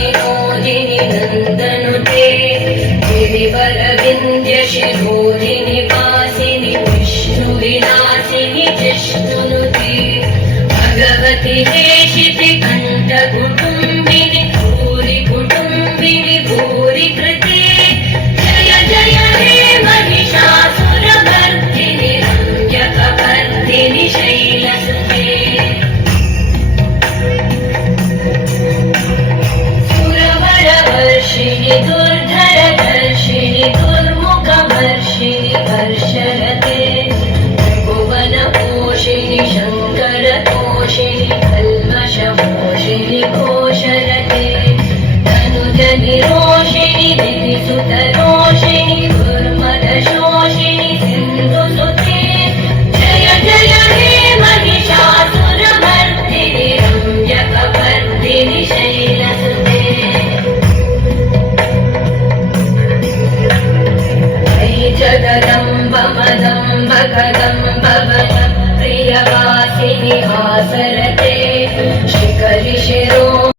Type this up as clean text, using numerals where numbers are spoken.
विनोदिनि नन्दनुते गिरिवरविन्द्यशिरोधिनि वासिनि विष्णुविलासिनि जिष्णुनुते भगवति हेशिति कण्ठकुटुम्बिनि भूरि कुटुम्बिनि भूरि कृते जय जय हे महिषासुरमर्दिनि रम्यकपर्दिनि शैलसुते सुरवरवर्षिणि दुर्धरदर्शिनि दुर्मुखवर्षिणि वर्षरते त्रिभुवनपोषिणि शङ्करतोषिणि कल्मषमोषिणि घोषरते तनुजनिरोषिणि दितिसुतरोषिणि दुर्मदशोषिणि सिन्धुसुते जय जय हे महिषासुरमर्दिनि रम्यकपर्दिनि शैलसुते जगदम्ब मदम्ब कदम्ब